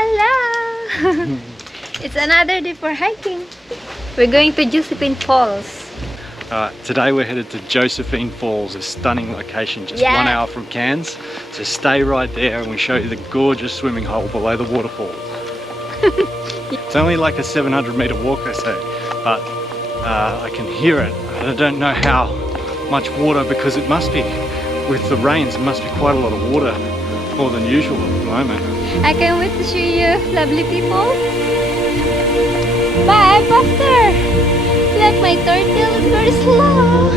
Hello! It's another day for hiking. We're going to Josephine Falls. Today we're headed to Josephine Falls, a stunning location just 1 hour from Cairns. So stay right there and we show you the gorgeous swimming hole below the waterfall. It's only like a 700-meter walk, I say, but I can hear it. I don't know how much water, because it must be, with the rains, it must be quite a lot of water, more than usual at the moment. I can't wait to show you, lovely people. Bye, faster! Look, my turtle is very slow.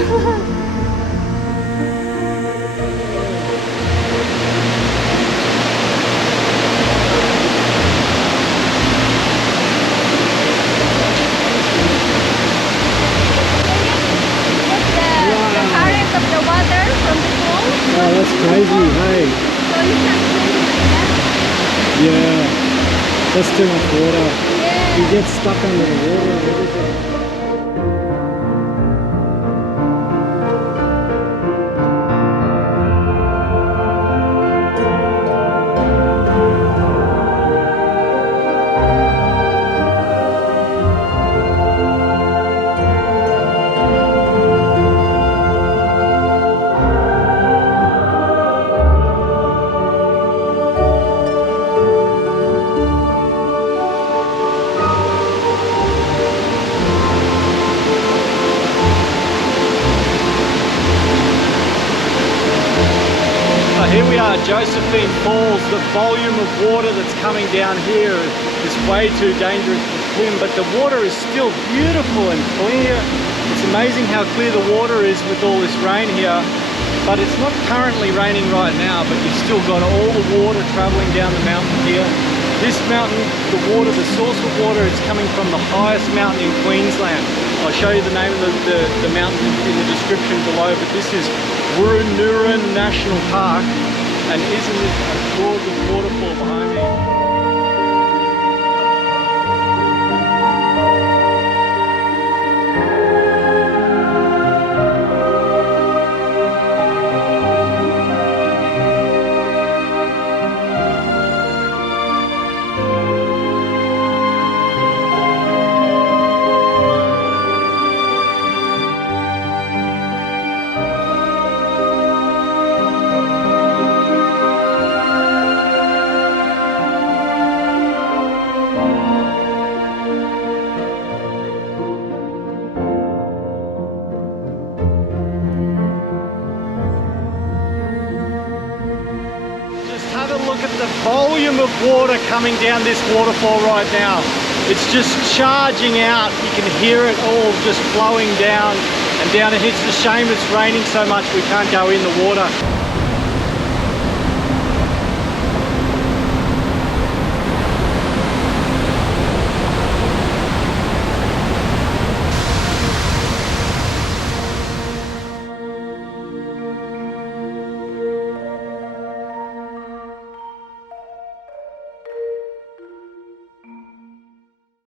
Oh, that's crazy, hey. So you can swim like that? Yeah, that's too much water. Yeah. You get stuck under the water and everything. Here we are, Josephine Falls. The volume of water that's coming down here is way too dangerous to swim, but the water is still beautiful and clear. It's amazing how clear the water is with all this rain here, but it's not currently raining right now, but you've still got all the water traveling down the mountain here. This mountain, the water, the source of water is coming from the highest mountain in Queensland. I'll show you the name of the mountain in the description below, but this is Wooroonurin National Park, and isn't this a gorgeous waterfall behind me? Look at the volume of water coming down this waterfall right now. It's just charging out. You can hear it all just flowing down and down. And it's a shame it's raining so much we can't go in the water.